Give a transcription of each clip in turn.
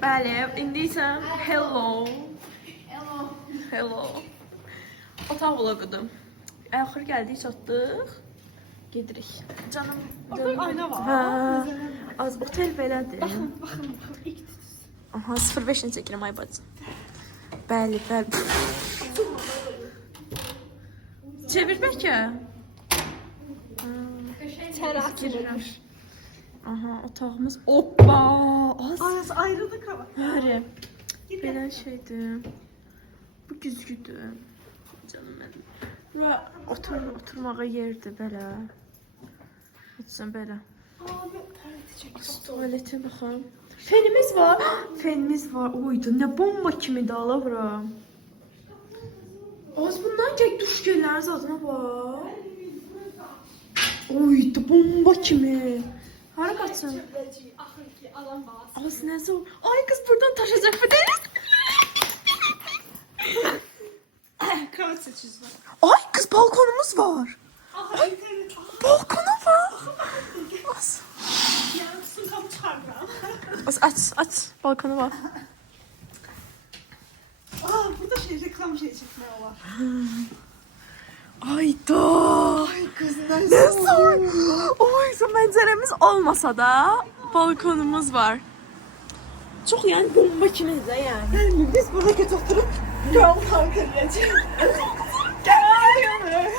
Bəli, indi isə hello. Hello. Otaq vloqudur. Axır gəldik, çatdıq. Gedirik. Canım. Ayna var. Hə. Az otel belədir. Baxın. Aha, 05-ni çəkirəm ay bacı. Bəli. Çevir bəlkə. Teras Girirəm. Aha, otağımız. Hoppa! Arası ayrıldı kava. Hərə. Belə şeydir. Bu güzgüdür. Canım mənim. Bura oturmağa yerdir belə. Heç belə. Abi tuvalete çek. Tuvalete baxın. Fenimiz var. Fenimiz var. Oydu. Nə bomba kimidir ala bura. Az bundan gək duş gelləriniz adına bax. Oydu bomba kimi. Hara qaçın? Axır ki alan bas. Az nəzə o. Ay qız buradan taşacaq bu deniz. Kravat seçiyorsun. Ay qız balkonumuz var. Aha internet. Balkona bak. Az. Yarısın kapı çarpıram. Aç. Balkona bak. Burada reklam çekmeye var. Ayda. Ay kız Ne zor. Oysa mənzərəmiz olmasa da balkonumuz var. Çok yani bomba kimiz de yani. Yani biz burada kötü oturup yol kalkıracağız. Gel.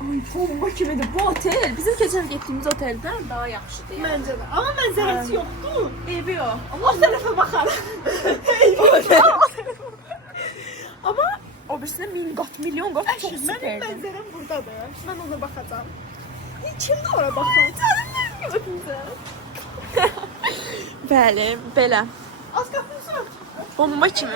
Ay bomba kimidir. Bu otel bizim keçən getdiyimiz oteldən daha yaxşıdır yani. Bence de. Ama manzarası yoktu. Eybi yok. O tarafa bakalım. Ama o birisine milyon kat çok Benim süperdi. manzaram buradadır. Ben ona bakacağım. Kim de oraya bakar? Bəli, belə. Az kapımızı Bomba kimi.